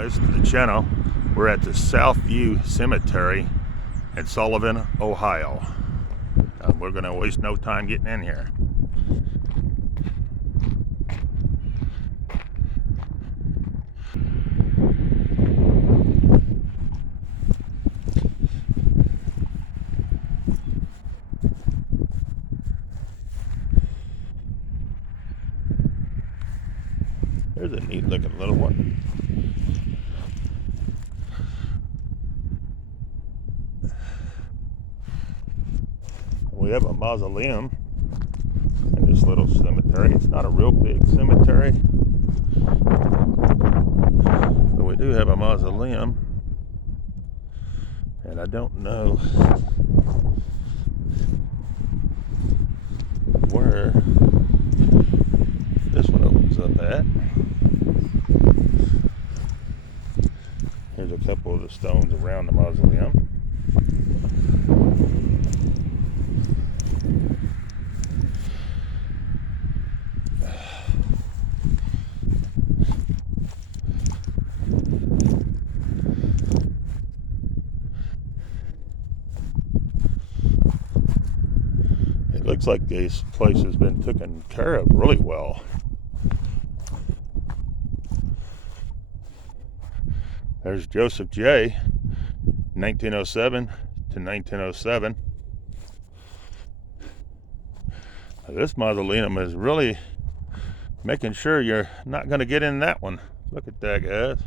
Guys, to the channel. We're at the Southview Cemetery in Sullivan, Ohio. We're going to waste no time getting in here. There's a neat looking little one. We have a mausoleum in this little cemetery. It's not a real big cemetery, but we do have a mausoleum, and I don't know where this one opens up at. Here's a couple of the stones around the mausoleum. It looks like this place has been taken care of really well. There's Joseph J., 1907 to 1907. This mausoleum is really making sure you're not going to get in that one. Look at that, guys.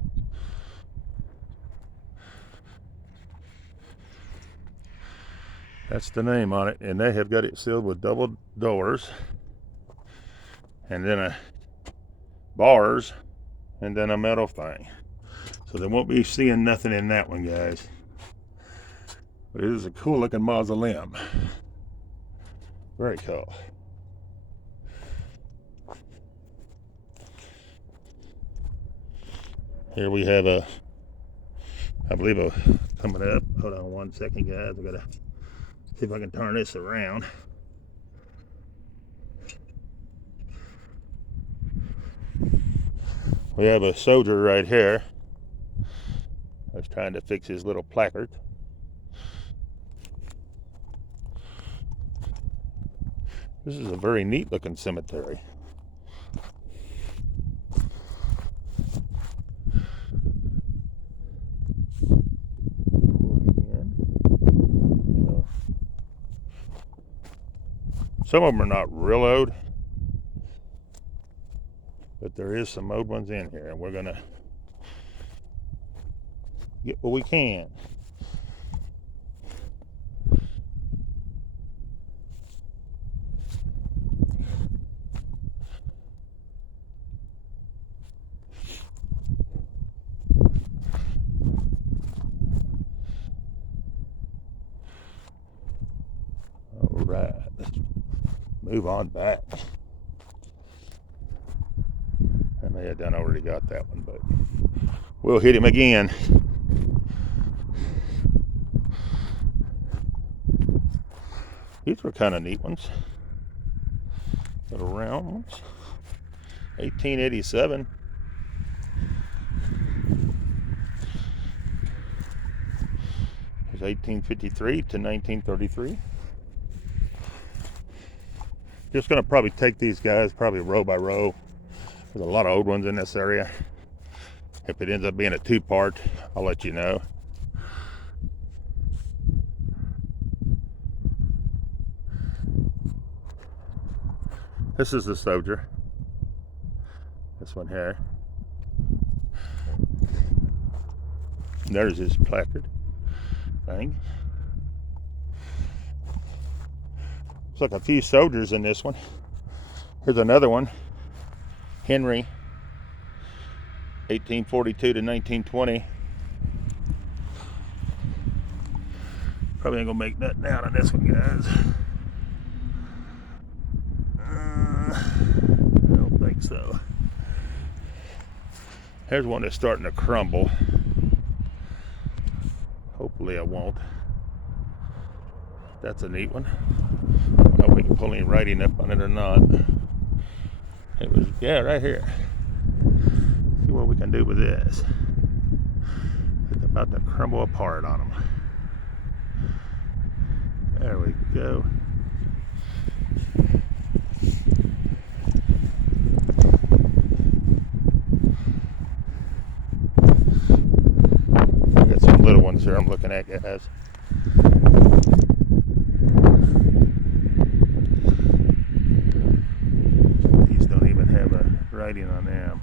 That's the name on it, and they have got it sealed with double doors, and then bars, and then a metal thing. So they won't be seeing nothing in that one, guys. But it is a cool looking mausoleum. Very cool. Here we have I believe coming up. Hold on one second, guys. I gotta see if I can turn this around. We have a soldier right here. I was trying to fix his little placard. This is a very neat looking cemetery. Some of them are not real old, but there is some old ones in here, and we're gonna get what we can. All right, let's move on back. I may have done already got that one, but we'll hit him again. These were kind of neat ones. Little round ones. 1887. It was 1853 to 1933. Just going to probably take these guys probably row by row. There's a lot of old ones in this area. If it ends up being a two-part, I'll let you know. This is the soldier. This one here. There's his placard thing. Looks like a few soldiers in this one. Here's another one. Henry, 1842 to 1920. Probably ain't gonna make nothing out of this one, guys. I don't think so. Here's one that's starting to crumble. Hopefully I won't. That's a neat one. I don't know if we can pull any writing up on it or not. It was, yeah, right here. See what we can do with this. about to crumble apart on them. There we go. I got some little ones here I'm looking at, guys. These don't even have a writing on them.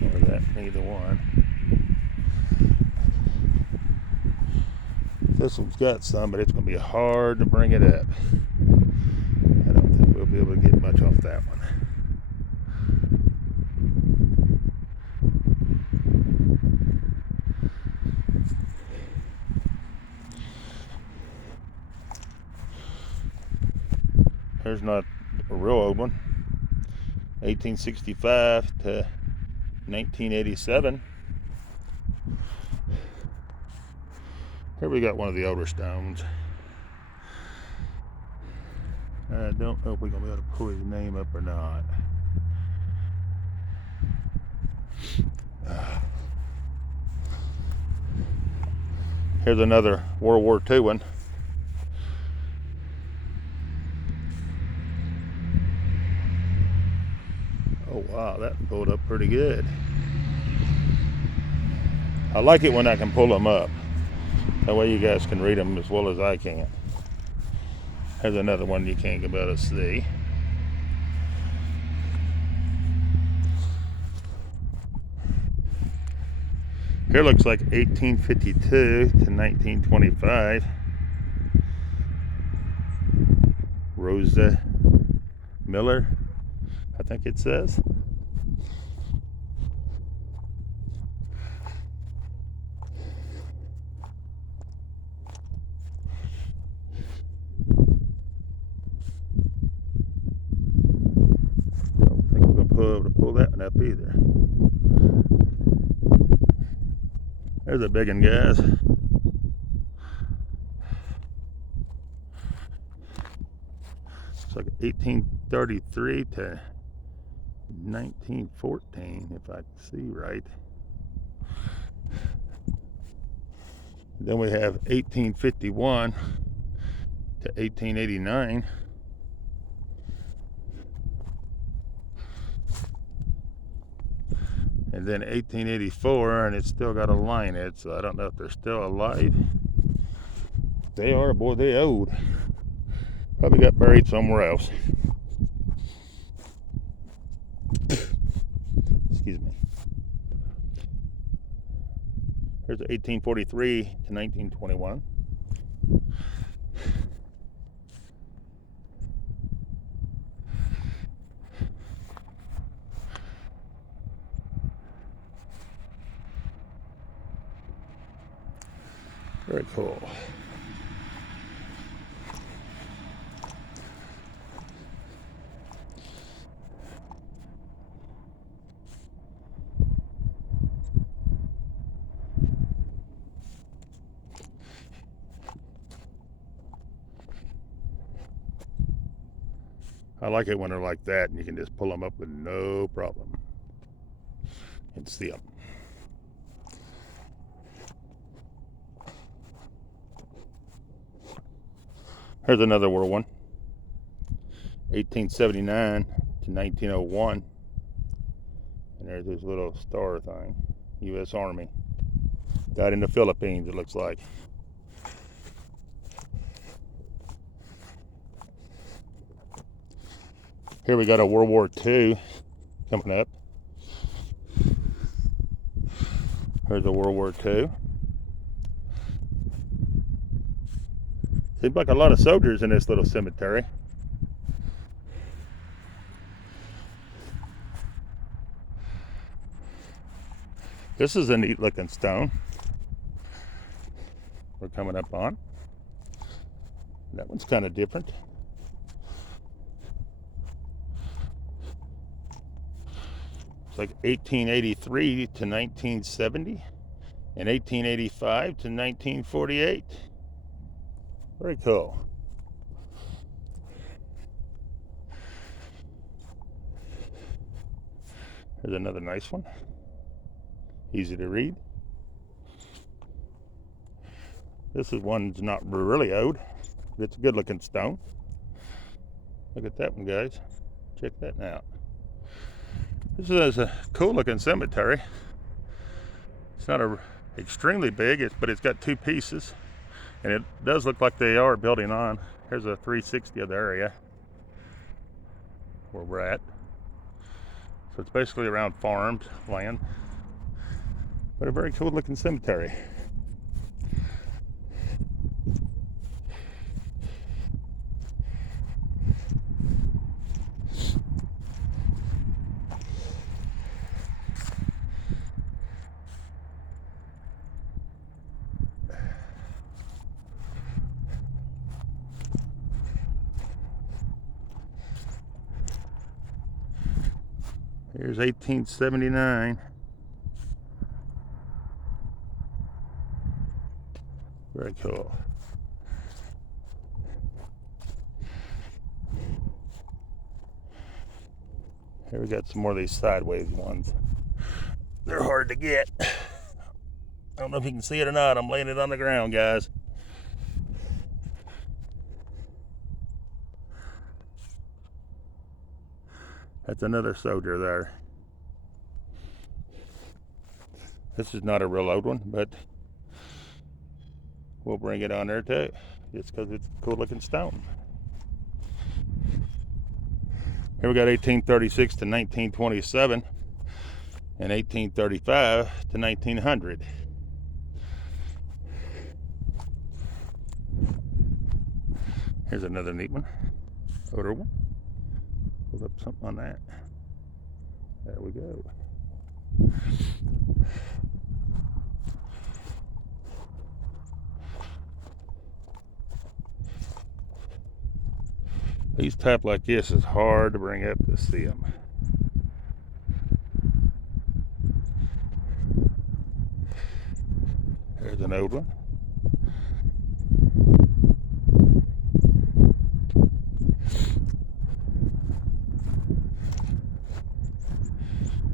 Or that, neither one. This one's got some, but it's going to be hard to bring it up. I don't think we'll be able to get much off that one. Here's not a real old one. 1865 to 1987. Here we got one of the older stones. I don't know if we're going to be able to pull his name up or not. Here's another World War II one. Oh wow, that pulled up pretty good. I like it when I can pull them up. That way you guys can read them as well as I can. Here's another one you can't be able to see. Here looks like 1852 to 1925. Rosa Miller, I think it says. Don't think we're going to pull that one up either. There's a big one, guys. It's like 1833 to 1914, if I can see right. Then we have 1851 to 1889. And then 1884, and it's still got a line in it, so I don't know if they're still alive. They are, boy, they old. Probably got buried somewhere else. Excuse me. Here's 1843 to 1921. Very cool. I like it when they're like that and you can just pull them up with no problem and see them. Here's another World one. 1879 to 1901. And there's this little star thing. U.S. Army. Died in the Philippines, it looks like. Here we got a World War II coming up. Here's a World War II. Seems like a lot of soldiers in this little cemetery. This is a neat looking stone we're coming up on. That one's kind of different. It's like 1883 to 1970 and 1885 to 1948. Very cool. Here's another nice one. easy to read. This is one that's not really old, but it's a good looking stone. Look at that one, guys. Check that out. This is a cool looking cemetery. It's not extremely big, but it's got two pieces, and it does look like they are building on. Here's a 360 of the area where we're at. So it's basically around farms, land, but a very cool looking cemetery. Here's 1879. Very cool. Here we got some more of these sideways ones. They're hard to get. I don't know if you can see it or not. I'm laying it on the ground, guys. That's another soldier there. This is not a real old one, but we'll bring it on there too, just because it's a cool looking stone. Here we got 1836 to 1927 and 1835 to 1900. Here's another neat one, older one. Hold up something on that. There we go. These type like this is hard to bring up to see them. There's an old one.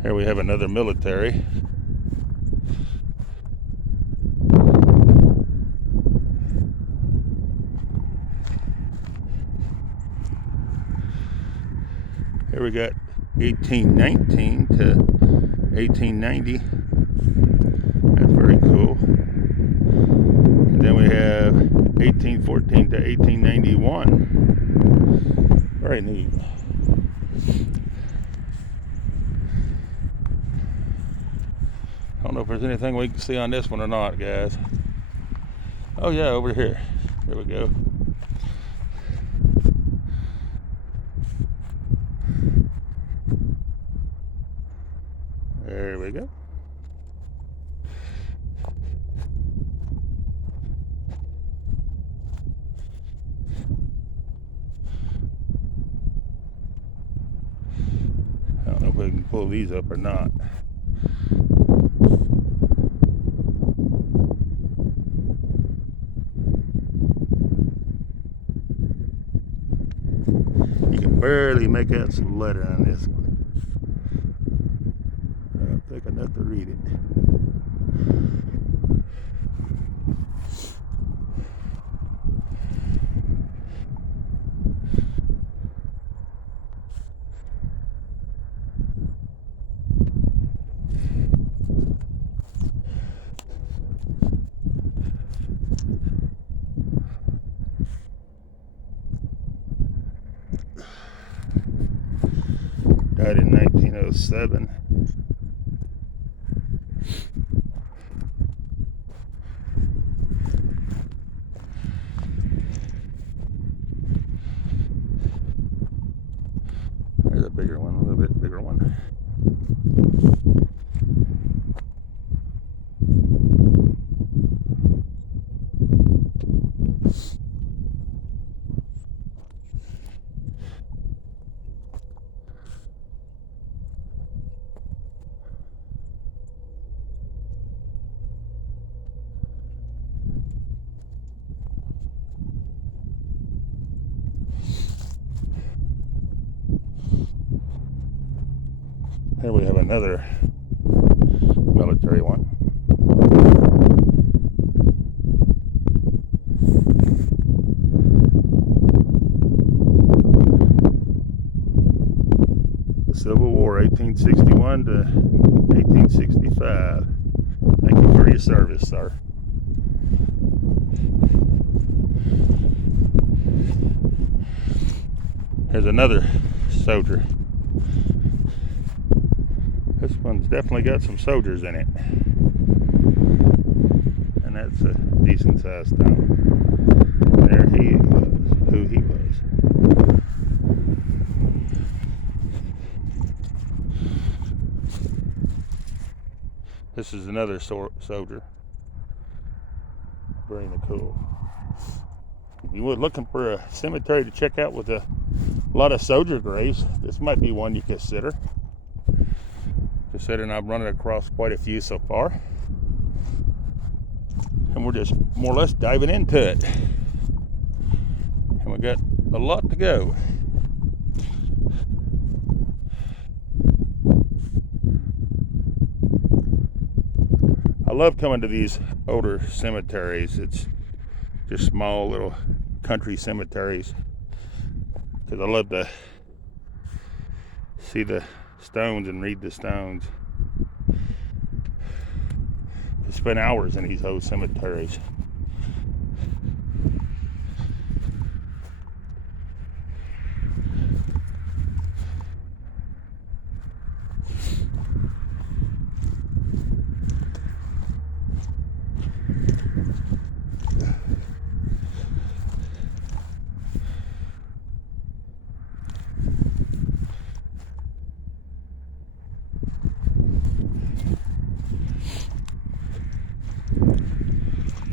Here we have another military. Here we got 1819 to 1890. That's very cool. And then we have 1814 to 1891. Very neat. I don't know if there's anything we can see on this one or not, guys. Oh yeah, over here. Here we go. There we go. I don't know if we can pull these up or not. You can barely make out some letter on this one. I don't think enough to read it. Died in 1907. There's a bigger one, a little bit bigger one. Here we have another military one. 1861 to 1865. Thank you for your service, sir. Here's another soldier. This one's definitely got some soldiers in it. And that's a decent sized town. There he was, who he was. This is another soldier. Very cool. If you were looking for a cemetery to check out with a lot of soldier graves, this might be one you consider. Considering I've run across quite a few so far. And we're just more or less diving into it. And we got a lot to go. I love coming to these older cemeteries. It's just small little country cemeteries, because I love to see the stones and read the stones. I spend hours in these old cemeteries.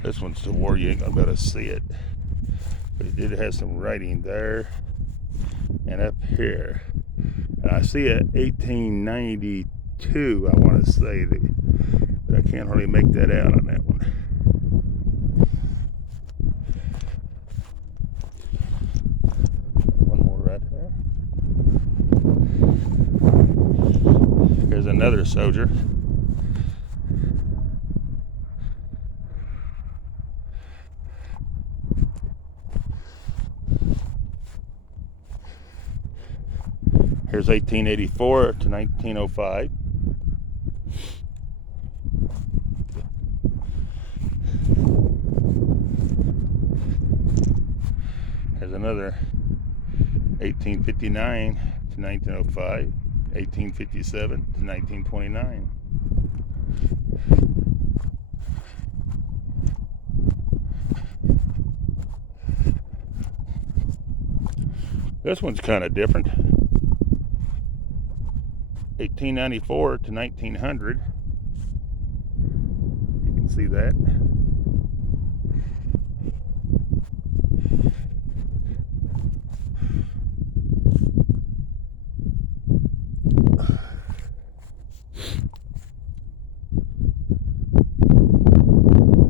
This one's to where you ain't gonna be able to see it, but it did have some writing there and up here. And I see it 1892, I want to say, but I can't hardly make that out on that one. One more right there. Here's another soldier. Here's 1884 to 1905. Here's another 1859 to 1905, 1857 to 1929. This one's kind of different. 1894 to 1900. You can see that.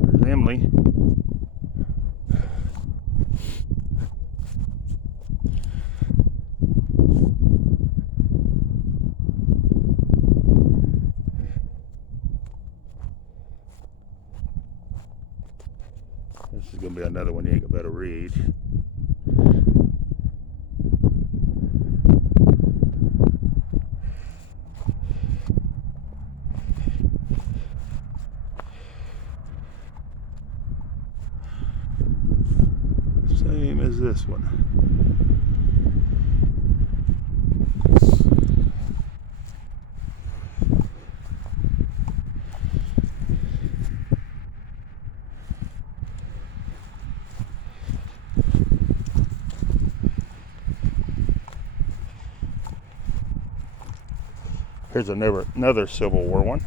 There's Emily. This is going to be another one you ain't going to better read. Same as this one. Here's another Civil War one.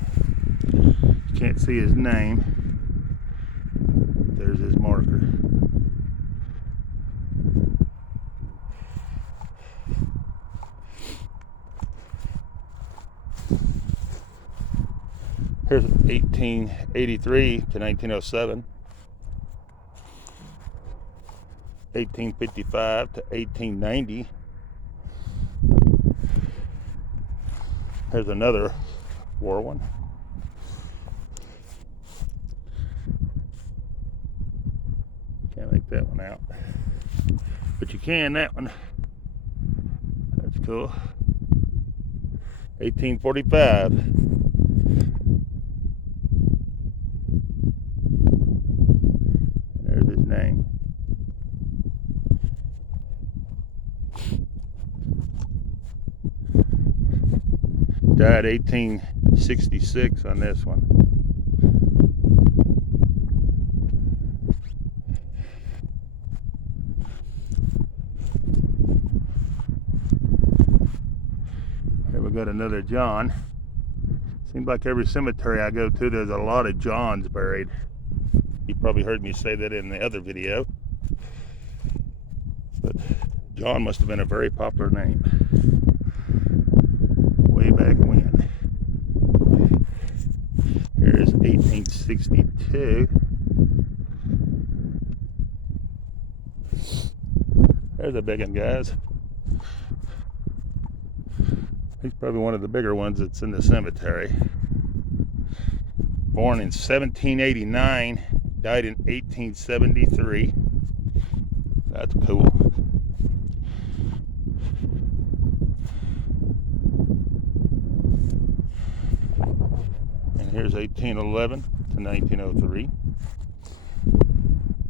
You can't see his name. There's his marker. Here's 1883 to 1907. 1855 to 1890. Here's another war one. Can't make that one out, but you can that one. That's cool. 1845. There's his name. Died 1866 on this one. Here we got another John. Seems like every cemetery I go to, there's a lot of Johns buried. You probably heard me say that in the other video. But John must have been a very popular name way back when. Here's 1862. There's a big one, guys. He's probably one of the bigger ones that's in the cemetery. Born in 1789, died in 1873. That's cool. And here's 1811 to 1903.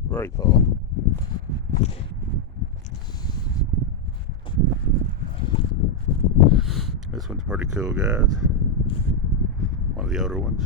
Very tall. This one's pretty cool, guys. One of the older ones.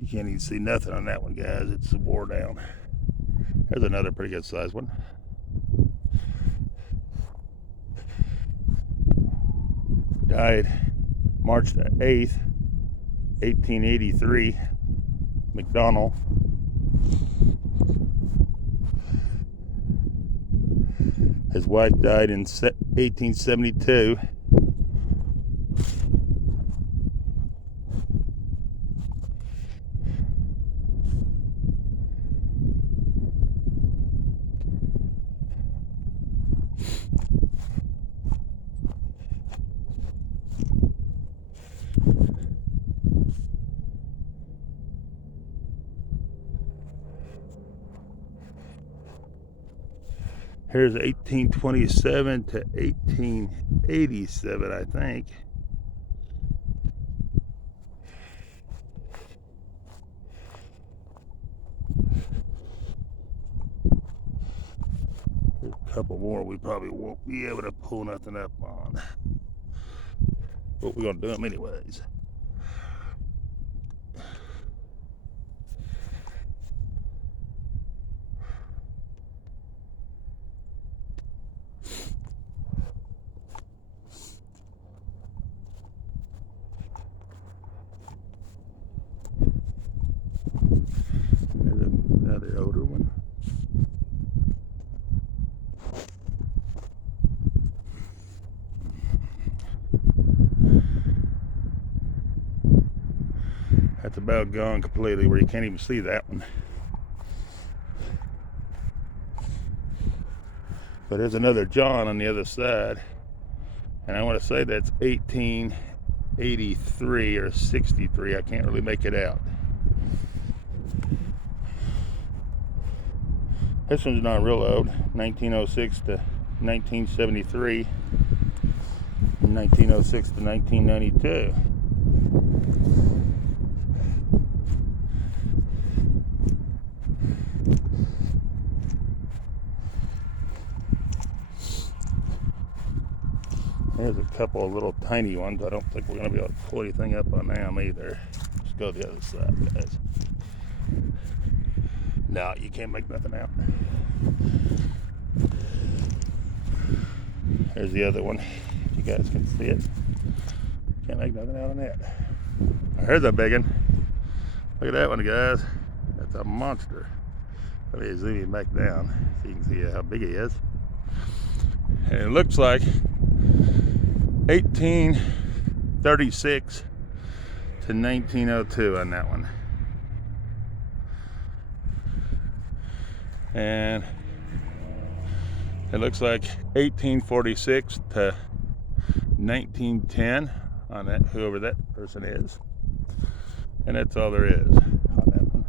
You can't even see nothing on that one, guys. It's wore down. There's another pretty good sized one. Died March the 8th, 1883. McDonald. His wife died in 1872. Here's 1827 to 1887, I think. There's a couple more we probably won't be able to pull nothing up on. But we're going to do them anyways. Another older one. That's about gone completely where you can't even see that one. But there's another John on the other side. And I want to say that's 1883 or 63. I can't really make it out. This one's not real old, 1906 to 1973, and 1906 to 1992. There's a couple of little tiny ones. I don't think we're going to be able to pull anything up on them either. Let's go to the other side, guys. No, you can't make nothing out. There's the other one. If you guys can see it. Can't make nothing out on that. Here's a big one. Look at that one, guys. That's a monster. Let me zoom him back down so you can see how big he is. And it looks like 1836 to 1902 on that one. And it looks like 1846 to 1910 on that, whoever that person is. And that's all there is on that one.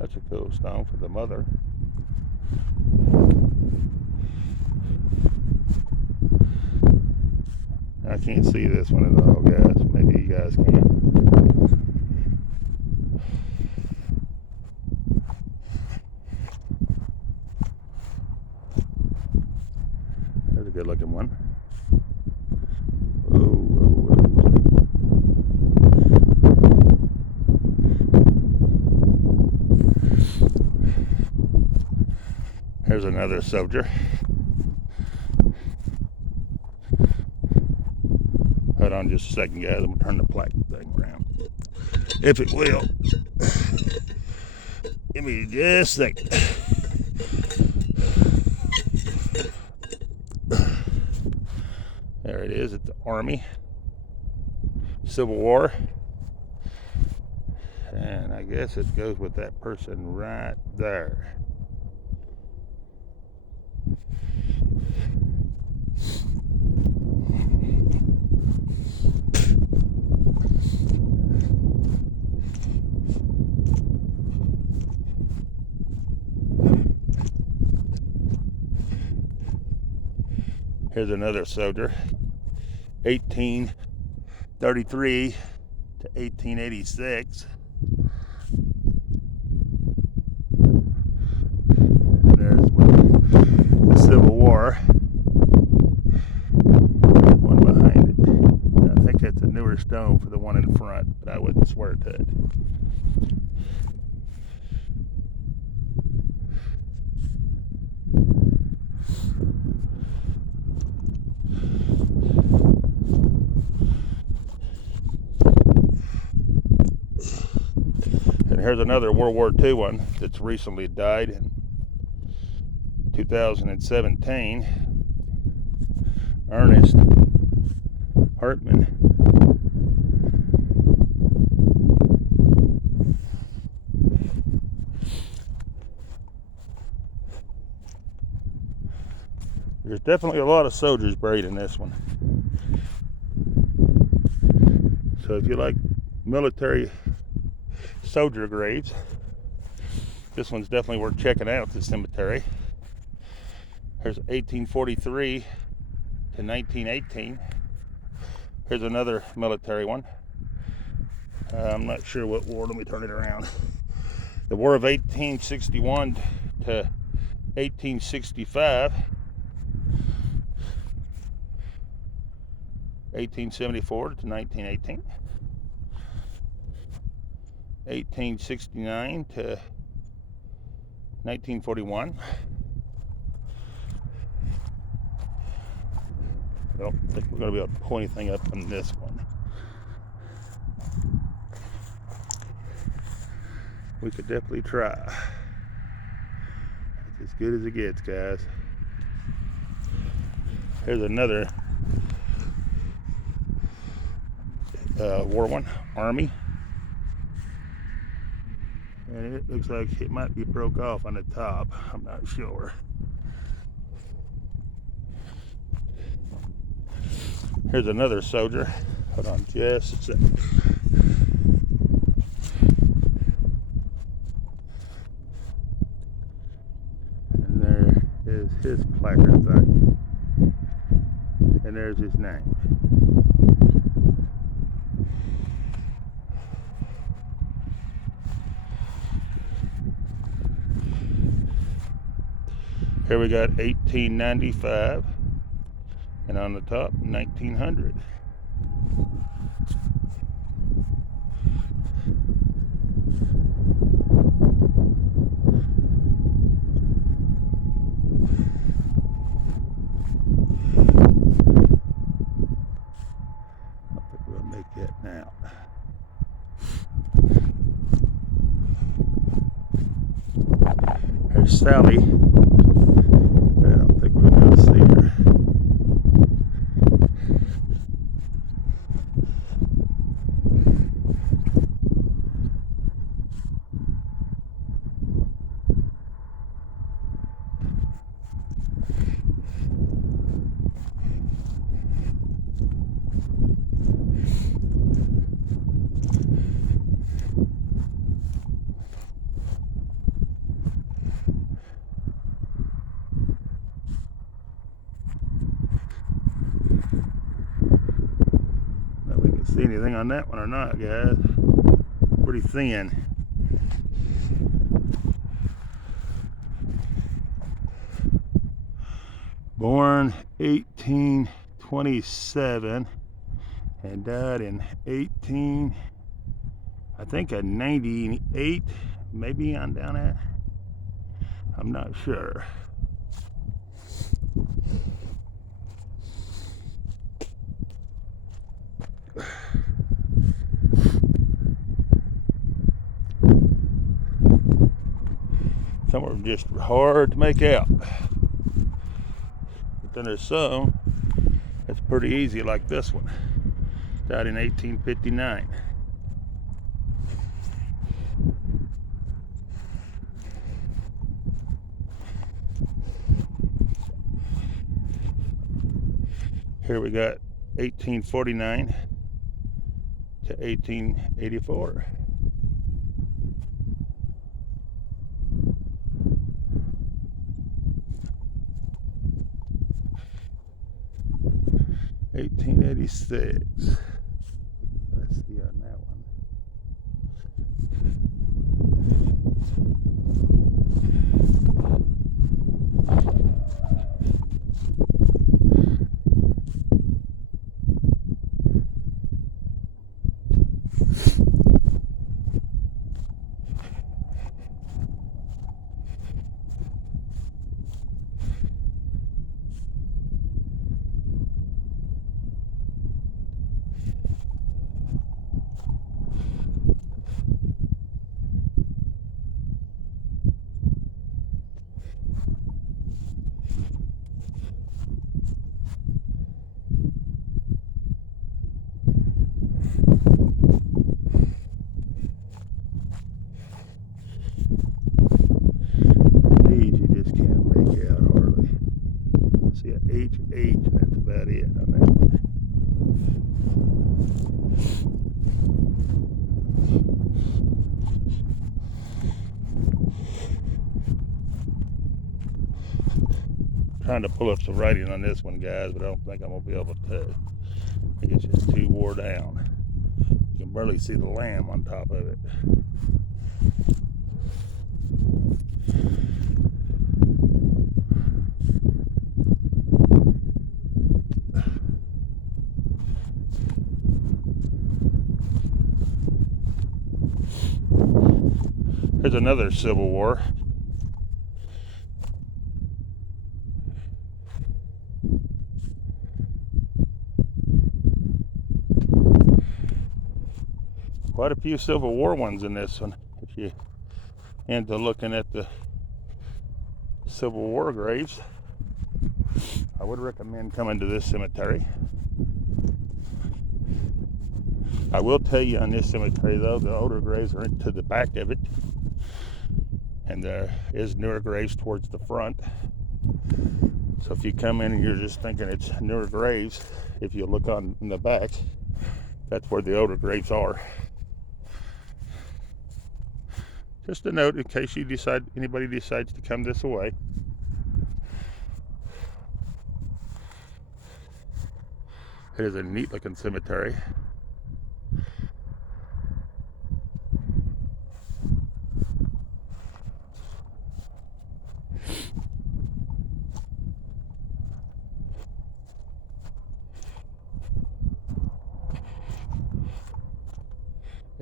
That's a cool stone for the mother. I can't see this one at all, guys. Maybe you guys can. There's a good looking one. Whoa, whoa, whoa. Here's another soldier. Hold on just a second, guys. I'm going to turn the plaque thing around. If it will. Give me just a second. There it is at the Army. Civil War. And I guess it goes with that person right there. Here's another soldier, 1833 to 1886. And there's the Civil War. There's one behind it. I think that's a newer stone for the one in front, but I wouldn't swear to it. And here's another World War II one that's recently died in 2017. Ernest Hartman. There's definitely a lot of soldiers buried in this one. So if you like military soldier graves, this one's definitely worth checking out, this cemetery. Here's 1843 to 1918. Here's another military one. I'm not sure what war. Let me turn it around. The War of 1861 to 1865. 1874 to 1918. 1869 to 1941. I don't think we're going to be able to pull anything up on this one. We could definitely try. It's as good as it gets, guys. Here's another War one, Army. And it looks like it might be broke off on the top. I'm not sure. Here's another soldier. Hold on just a second. And there is his placard thing. And there's his name. Here we got 1895, and on the top, 1900. Sally. I don't think we're going to see her. If we can see anything on that one or not, guys. Pretty thin. Born 1827 and died in 98, maybe on down at. I'm not sure. Some of them just hard to make out. But then there's some that's pretty easy, like this one. Died in 1859. Here we got 1849 to 1884. $1886. Let's see on that one. HH, and that's about it on that one. Trying to pull up some writing on this one, guys, but I don't think I'm gonna be able to. I think it's just too wore down. You can barely see the lamb on top of it. Here's another Civil War. Quite a few Civil War ones in this one, if you into looking at the Civil War graves. I would recommend coming to this cemetery. I will tell you on this cemetery though, the older graves are to the back of it, and there is newer graves towards the front. So if you come in and you're just thinking it's newer graves, if you look on in the back, that's where the older graves are. Just a note in case anybody decides to come this way. It is a neat looking cemetery.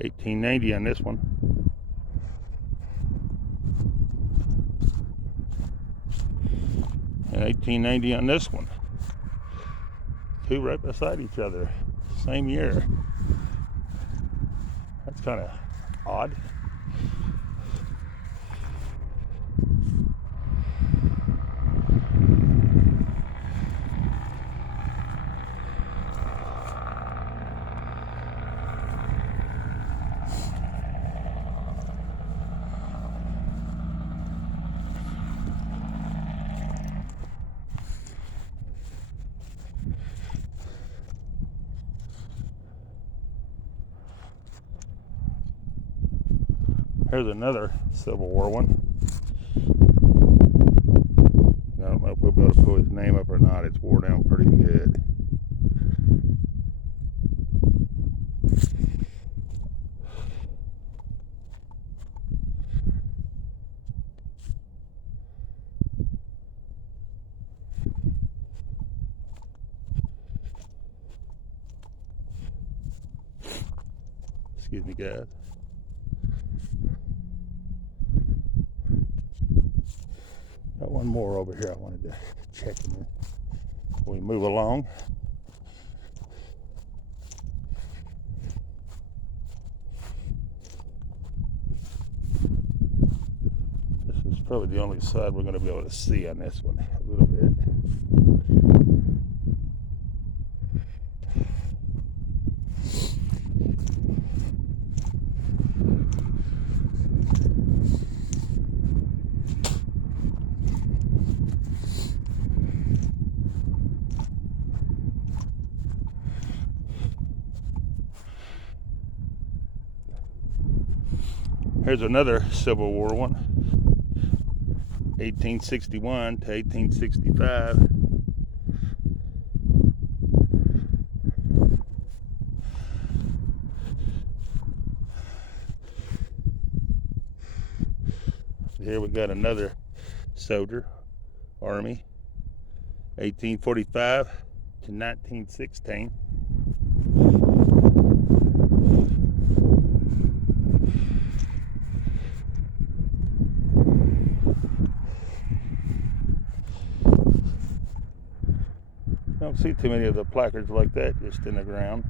$18.90 on this one. And $18.90 on this one. Two right beside each other, same year. That's kind of odd. Here's another Civil War one. I don't know if we'll be able to pull his name up or not. It's wore down pretty good. Excuse me, guys. Got one more over here I wanted to check in before we move along. This is probably the only side we're going to be able to see on this one a little bit. Here's another Civil War one, 1861 to 1865. Here we got another soldier, Army, 1845 to 1916. Don't see too many of the placards like that just in the ground.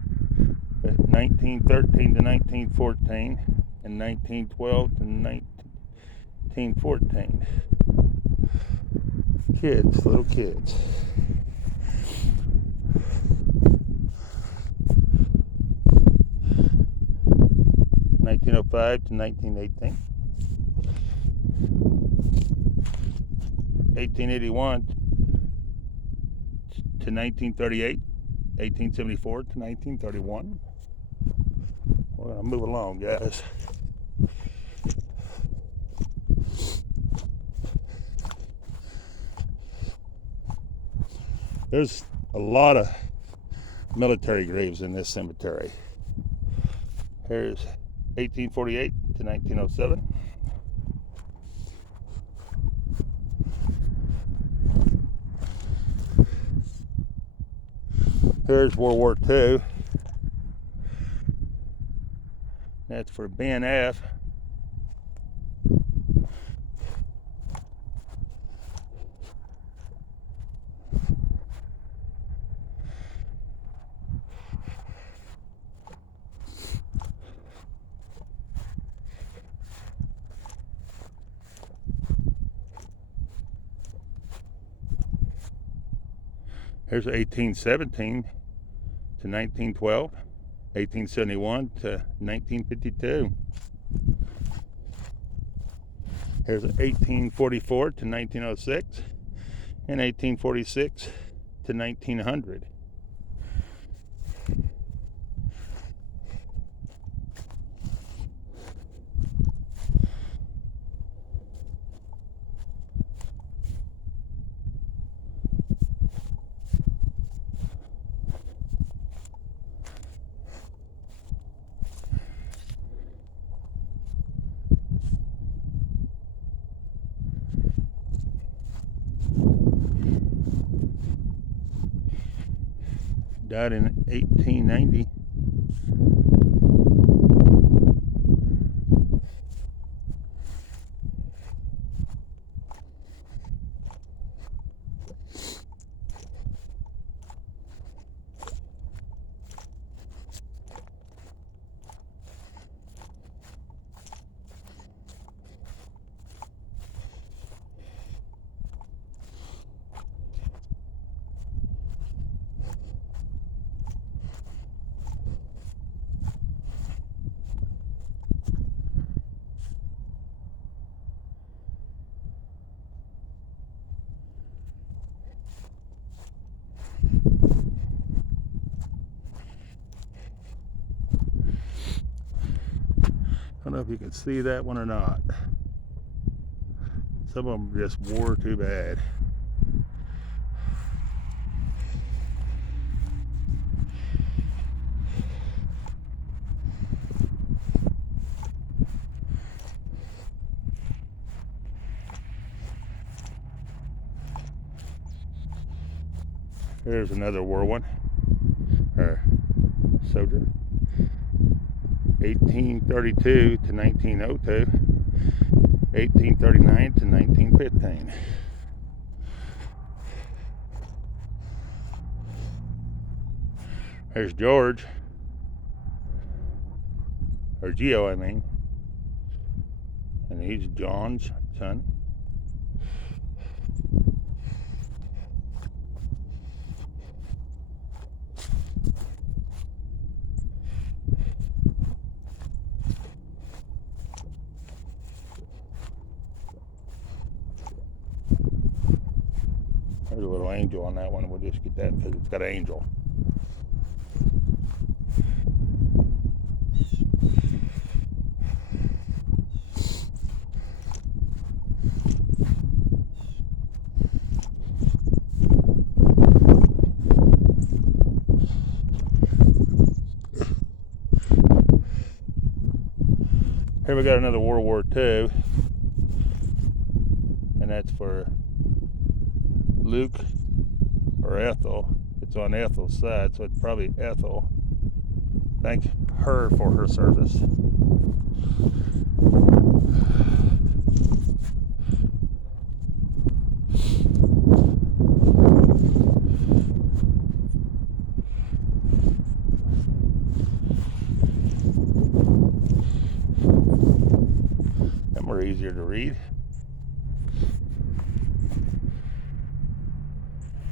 But 1913 to 1914 and 1912 to 1914. Kids, little kids. (1905 to 1918). 1881 to 1938, 1874 to 1931. We're going to move along, guys. There's a lot of military graves in this cemetery. Here's 1848 to 1907. Here's World War II. That's for Ben F. Here's 1817 to 1912, 1871 to 1952. Here's 1844 to 1906 and 1846 to 1900. Died in 1890. don't know if you can see that one or not. Some of them just wore too bad. There's another war one, or soldier. 1832 to 1902, 1839 to 1915. There's George, or Geo, I mean, and he's John's son. There's a little angel on that one. We'll just get that because it's got an angel. Here we got another World War II, and that's for Luke or Ethel. It's on Ethel's side, so it's probably Ethel. Thank her for her service. Them were easier to read.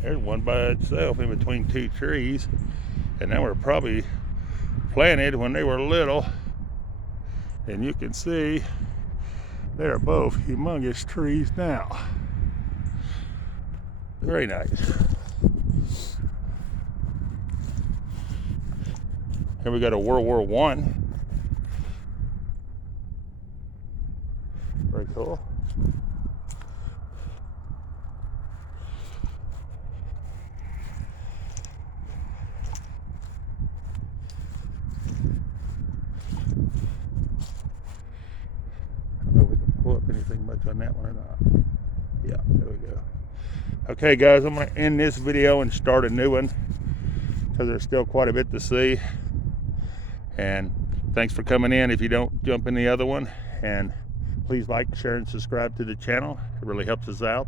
There's one by itself in between two trees, and they were probably planted when they were little. And you can see they're both humongous trees now. Very nice. Here we got a World War I. Very cool. I don't know if we can pull up anything much on that one or not. Yeah, there we go. Okay guys, I'm going to end this video and start a new one because there's still quite a bit to see. And thanks for coming in if you don't jump in the other one. And please like, share, and subscribe to the channel. It really helps us out.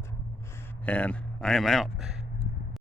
And I am out.